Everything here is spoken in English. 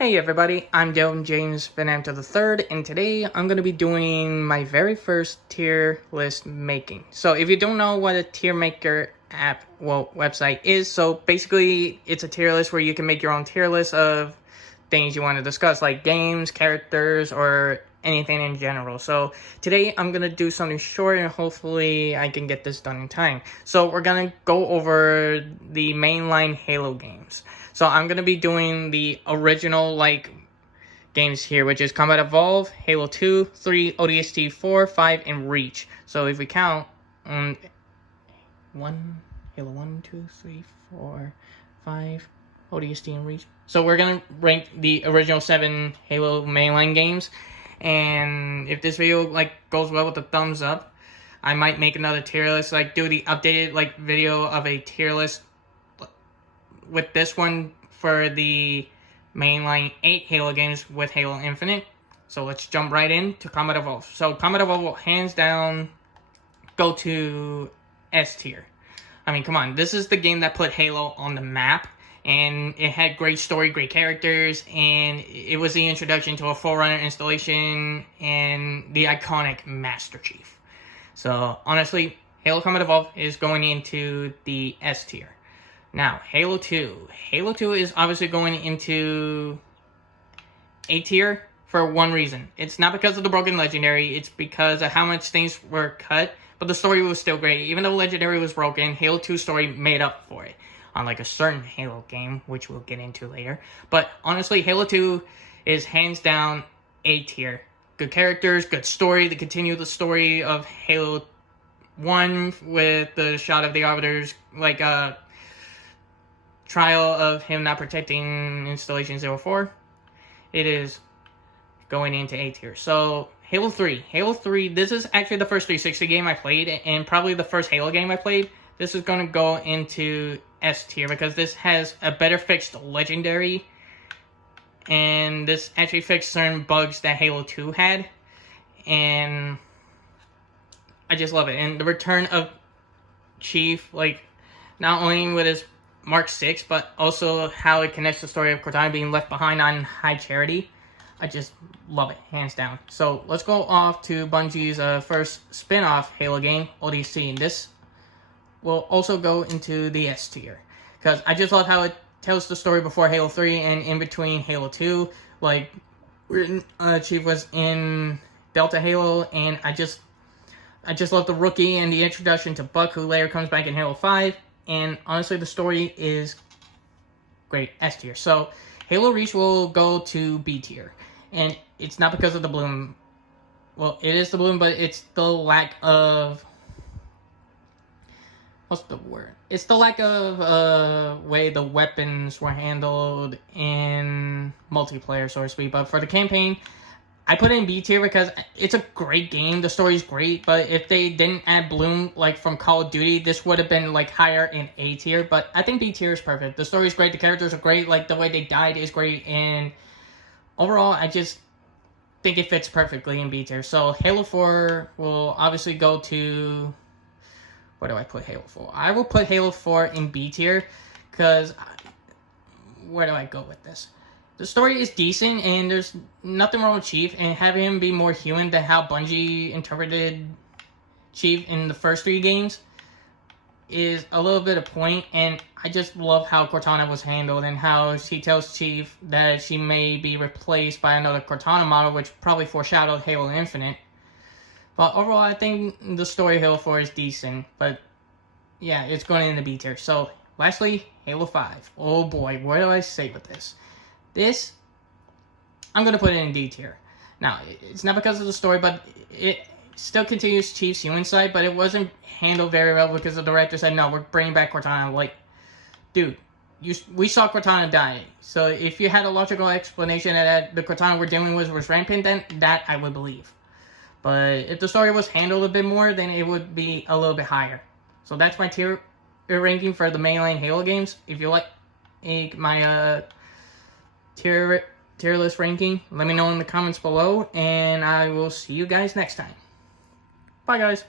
Hey everybody, I'm Dylan James Benanta III, and today I'm going to be doing my very first tier list making. So if you don't know what a tier maker website is, so basically it's a tier list where you can make your own tier list of things you want to discuss, like games, characters, or anything in general. So today I'm going to do something short and hopefully I can get this done in time. So we're going to go over the mainline Halo games. So I'm going to be doing the original games here, which is Combat Evolve, Halo 2, 3, ODST 4, 5, and Reach. So if we count, Halo 1, 2, 3, 4, 5, ODST and Reach. So we're going to rank the original 7 Halo mainline games. And if this video goes well with the thumbs up, I might make another tier list, do the updated video of a tier list with this one for the mainline 8 Halo games with Halo Infinite. So let's jump right into Combat Evolve. So Combat Evolve will hands down go to S tier. I mean, come on, this is the game that put Halo on the map, and it had great story, great characters, and it was the introduction to a Forerunner installation and the iconic Master Chief. So honestly, Halo Combat Evolve is going into the S tier. Now, Halo 2. Halo 2 is obviously going into A tier for one reason. It's not because of the broken Legendary, it's because of how much things were cut, but the story was still great. Even though Legendary was broken, Halo 2's story made up for it. Unlike a certain Halo game, which we'll get into later. But honestly, Halo 2 is hands down A tier. Good characters, good story, to continue the story of Halo 1 with the shot of the Arbiters, trial of him not protecting Installation 04. It is going into A tier. So, Halo 3. Halo 3, this is actually the first 360 game I played, and probably the first Halo game I played. This is going to go into S tier, because this has a better fixed Legendary, and this actually fixed certain bugs that Halo 2 had, and I just love it. And the return of Chief, not only with his Mark 6, but also how it connects the story of Cortana being left behind on High Charity. I just love it, hands down. So let's go off to Bungie's first spin-off Halo game, ODST, and this will also go into the S tier, because I just love how it tells the story before Halo 3 and in between Halo 2. Chief was in Delta Halo, and I just love the rookie and the introduction to Buck, who later comes back in Halo 5. And honestly, the story is great, S tier. So, Halo Reach will go to B tier. And it's not because of the bloom. Well, it is the bloom, but it's the lack of... What's the word? It's the lack of way the weapons were handled in multiplayer, so to speak. But for the campaign, I put it in B tier because it's a great game. The story's great, but if they didn't add Bloom from Call of Duty, this would have been higher in A tier. But I think B tier is perfect. The story's great, the characters are great, the way they died is great, and overall, I just think it fits perfectly in B tier. So Halo 4 will obviously go to... Where do I put Halo 4? I will put Halo 4 in B tier, because... Where do I go with this? The story is decent, and there's nothing wrong with Chief, and having him be more human than how Bungie interpreted Chief in the first 3 games is a little bit of point, and I just love how Cortana was handled, and how she tells Chief that she may be replaced by another Cortana model, which probably foreshadowed Halo Infinite. But overall, I think the story of Halo 4 is decent, but yeah, it's going into B tier. So, lastly, Halo 5. Oh boy, what do I say with this? This, I'm going to put it in D tier. Now, it's not because of the story, but it still continues Chief's human side, but it wasn't handled very well because the director said, no, we're bringing back Cortana. Dude, we saw Cortana die. So if you had a logical explanation that the Cortana we're dealing with was rampant, then that I would believe. But if the story was handled a bit more, then it would be a little bit higher. So that's my tier ranking for the mainline Halo games. If you like my... tier list ranking, let me know in the comments below, and I will see you guys next time. Bye, guys.